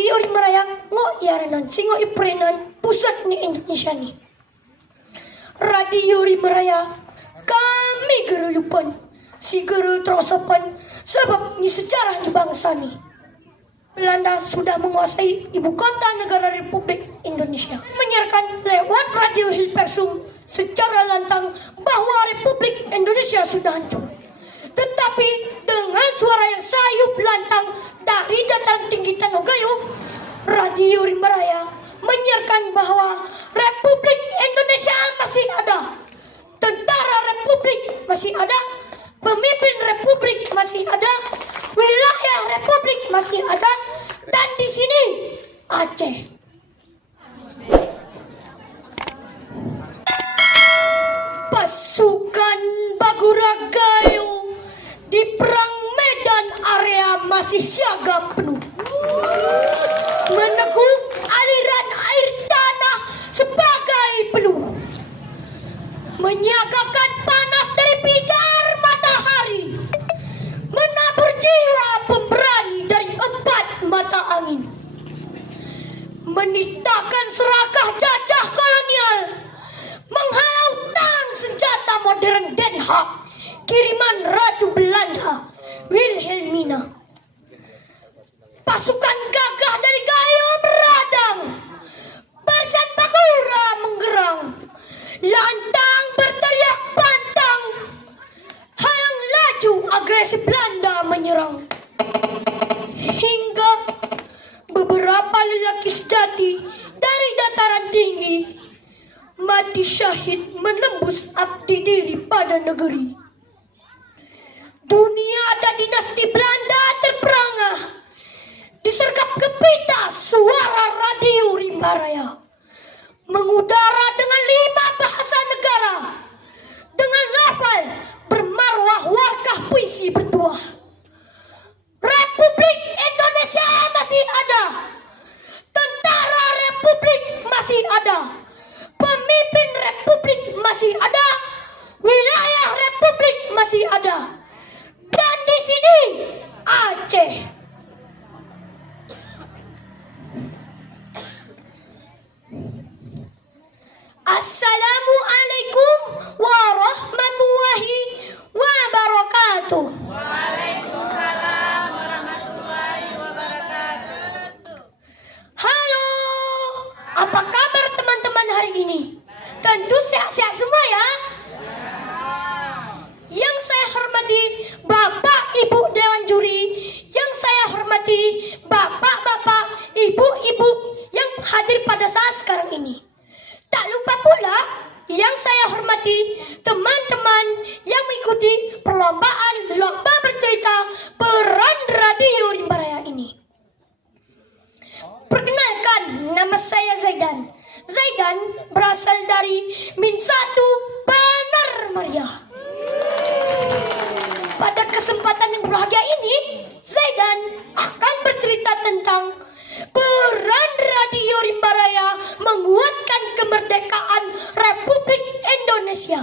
Radio Rimbaraya ngo yaranan singo iprenan pusat ni Indonesia ni. Radio Rimbaraya kami geruyupan si geru terosopan sebab ni sejarah di bangsa ni. Belanda sudah menguasai ibu kota negara Republik Indonesia. Menyiarkan lewat Radio Hilversum secara lantang bahwa Republik Indonesia sudah hancur. Tetapi dengan suara yang sayup lantang dari dataran tinggi Tanogayo, Radio Rimbaraya menyiarkan bahwa Republik Indonesia masih ada, tentara Republik masih ada, pemimpin Republik masih ada, wilayah Republik masih ada, dan di sini Aceh. Pasukan Baguragayo di perang medan area masih siaga penuh, meneguk aliran air tanah sebagai peluh, menyiagakan panas dari pijar matahari, menabur jiwa pemberani dari 4 mata angin, menistakan serakah jajah kolonial, menghalau tang senjata modern Den Haag kiriman Ratu Belanda Wilhelmina. Pasukan gagah dari Gayo beradang, barisan Bagura menggerang, lantang berteriak pantang, halang laju agresi Belanda menyerang. Hingga beberapa lelaki sejati dari dataran tinggi mati syahid menembus abdi diri pada negeri. Dunia dan dinasti Belanda terperangah, disergap gempita suara Radio Rimbaraya, mengudara dengan 5 bahasa negara, dengan lafal bermarwah warkah puisi bertuah. Republik Indonesia masih ada, tentara Republik masih ada, pemimpin Republik masih ada, wilayah Republik masih ada, dan di sini Aceh. Assalamualaikum warahmatullahi wabarakatuh. Waalaikumsalam warahmatullahi wabarakatuh. Halo, apa kabar teman-teman hari ini? Tentu sehat-sehat semua ya. Yang saya hormati Bapak Ibu Dewan Juri, yang saya hormati Bapak-bapak, Ibu-ibu yang hadir pada saat sekarang ini. Tak lupa pula yang saya hormati teman-teman yang mengikuti perlombaan lomba bercerita peran Radio Rimbaraya ini. Perkenalkan, nama saya Zaidan. Zaidan berasal dari Min 1 Banar Mariah. Pada kesempatan yang berbahagia ini, Zaidan akan bercerita tentang peran Radio Rimbaraya menguatkan kemerdekaan Republik Indonesia.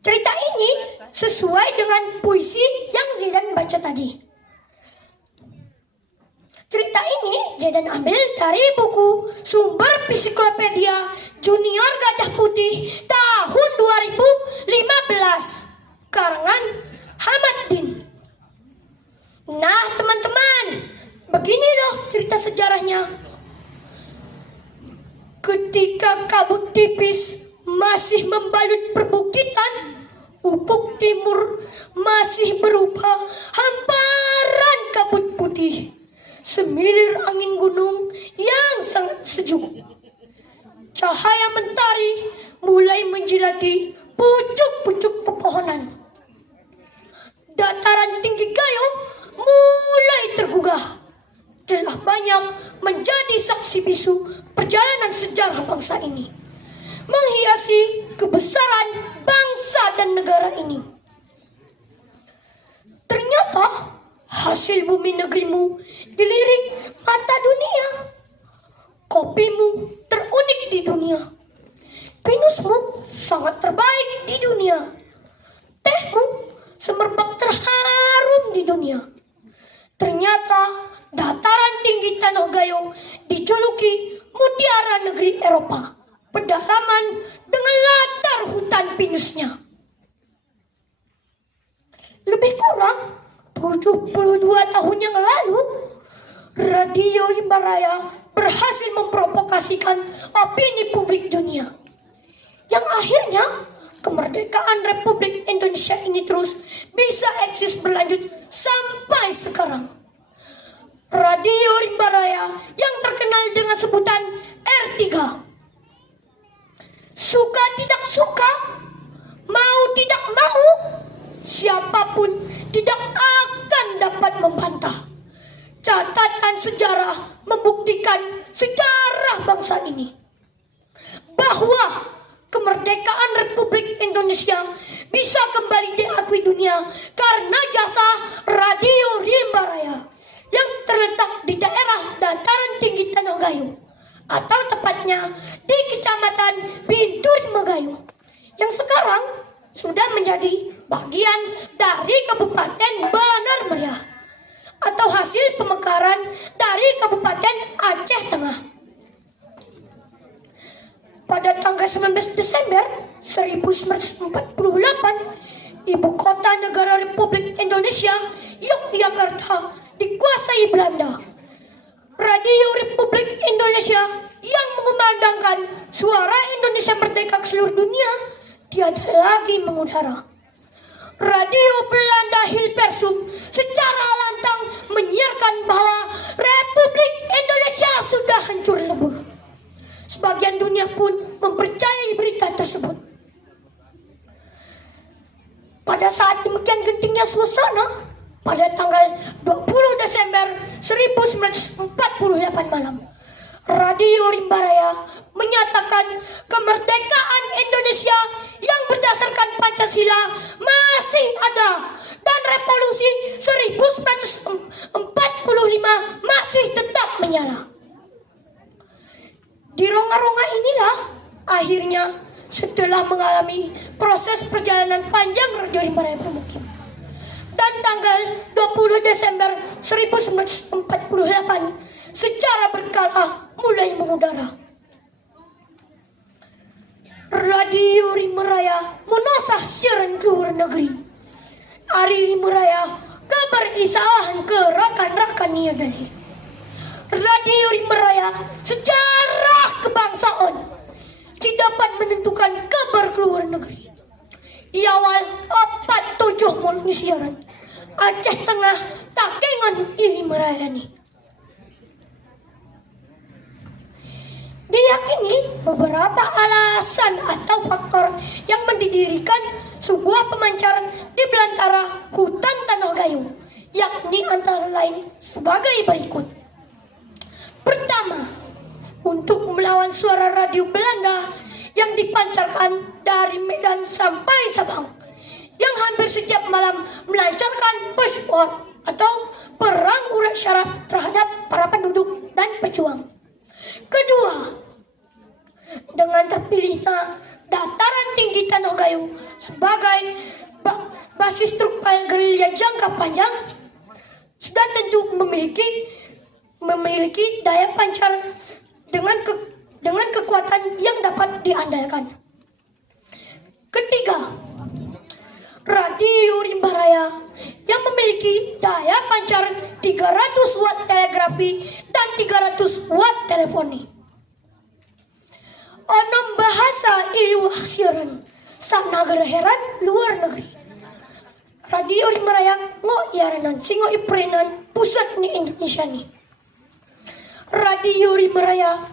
Cerita ini sesuai dengan puisi yang Zaidan baca tadi. Cerita ini Zaidan ambil dari buku Sumber Psiklopedia Junior Gajah Putih tahun 2015 karangan Hamad Din. Nah teman-teman, begini loh cerita sejarahnya. Ketika kabut tipis masih membalut perbukitan, ufuk timur masih berupa hamparan kabut putih, semilir angin gunung yang sangat sejuk. Cahaya mentari mulai menjilati pucuk-pucuk pepohonan. Dataran tinggi Gayo mulai tergugah. Telah banyak menjadi saksi bisu perjalanan sejarah bangsa ini, menghiasi kebesaran bangsa dan negara ini. Ternyata hasil bumi negerimu dilirik mata dunia. Kopimu terunik di dunia, pinusmu sangat terbaik di dunia, tehmu semerbak terharu mutiara negeri Eropa, pedalaman dengan latar hutan pinusnya. Lebih kurang 72 tahun yang lalu, Radio Rimba Raya berhasil memprovokasikan opini publik dunia, yang akhirnya kemerdekaan Republik Indonesia ini terus bisa eksis berlanjut sampai sekarang. Radio Rimba Raya yang terkenal dengan sebutan R3. Suka tidak suka, mau tidak mau, siapapun tidak akan dapat membantah. Catatan sejarah membuktikan sejarah bangsa ini bahwa kemerdekaan Republik Indonesia bisa kembali diakui dunia karena jasa Radio Rimba Raya yang terletak di daerah dataran tinggi Tanah Gayo, atau tepatnya di Kecamatan Binturi Magayo, yang sekarang sudah menjadi bagian dari Kabupaten Benar Meriah atau hasil pemekaran dari Kabupaten Aceh Tengah. Pada tanggal 19 Desember 1948, ibu kota negara Republik Indonesia, Yogyakarta, dikuasai Belanda. Radio Republik Indonesia yang mengumandangkan suara Indonesia merdeka ke seluruh dunia tiada lagi mengudara. Radio Belanda Hilversum secara lantang menyiarkan bahwa Republik Indonesia sudah hancur lebur. Sebagian dunia pun mempercayai berita tersebut. Pada saat demikian gentingnya suasana, pada tanggal 20 Desember 1948 malam, Radio Rimba Raya menyatakan kemerdekaan Indonesia yang berdasarkan Pancasila masih ada dan revolusi 1945 masih tetap menyala. Di rongga-rongga inilah akhirnya setelah mengalami proses perjalanan panjang Radio Rimba Raya bermukim, dan tanggal 20 Desember 1948 secara berkala mulai mengudara. Radio Rimba Raya menosah siaran ke luar negeri. Ari Rimba Raya kabar isahan ke rakan-rakan Niadani. Radio Rimba Raya sejarah kebangsaan tidak dapat menentukan kabar ke luar negeri. Iawal 47 mulai siaran Aceh Tengah takengan ini merayani. Diyakini beberapa alasan atau faktor yang mendirikan sebuah pemancaran di belantara hutan Tanah Gayo, yakni antara lain sebagai berikut. Pertama, untuk melawan suara radio Belanda yang dipancarkan dari Medan sampai Sabang, yang hampir setiap malam melancarkan push war atau perang urat syaraf terhadap para penduduk dan pejuang. Kedua, dengan terpilihnya dataran tinggi Tanah Gayo sebagai basis truk gerilya jangka panjang, sudah tentu memiliki daya pancar dengan kekuatan yang dapat diandalkan. Ketiga, Radio Rimba Raya yang memiliki daya pancar 300 watt telegrafi dan 300 watt teleponi. Onom bahasa iluah siaran sanagara heran luar negeri. Radio Rimba Raya ngo yaranan singo iprenan pusat ni Indonesia ni. Radio Rimba Raya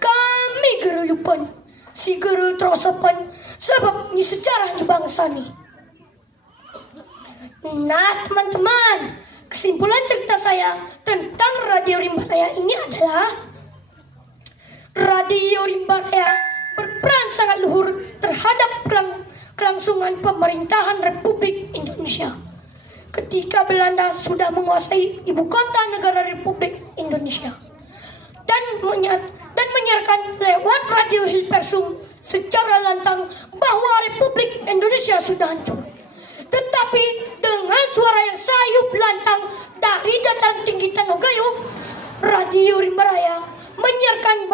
kami geruyupan si geru terosapan sebab ni sejarah di bangsa ni. Nah teman-teman, kesimpulan cerita saya tentang Radio Rimba Raya ini adalah Radio Rimba Raya berperan sangat luhur terhadap kelangsungan pemerintahan Republik Indonesia ketika Belanda sudah menguasai ibu kota negara Republik Indonesia dan menyiarkan lewat Radio Hilversum secara lantang bahwa Republik Indonesia sudah hancur. Tetapi dengan suara yang sayup lantang dari dataran tinggi Tanah Gayo, Radio Rimba Raya menyiarkan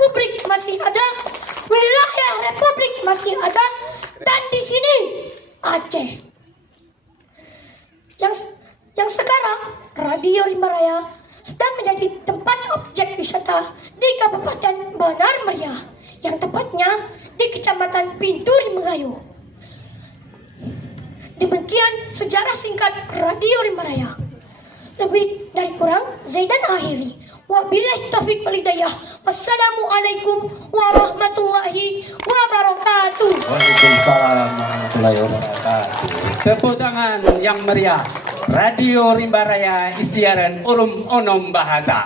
Republik masih ada, wilayah Republik masih ada, dan di sini Aceh. Yang sekarang Radio Rimba Raya sudah menjadi tempat objek wisata di Kabupaten Bandar Meriah, yang tepatnya di Kecamatan Pintu Rimagayo. Demikian sejarah singkat Radio Rimba Raya. Lebih dari kurang, Zaidan akhiri. Wabillahi taufiq wal hidayah. Wassalamualaikum warahmatullahi wabarakatuh. Waalaikumsalam warahmatullahi wabarakatuh. Tepuk tangan yang meriah. Radio Rimba Raya Istiaran Ulum Onom Bahasa.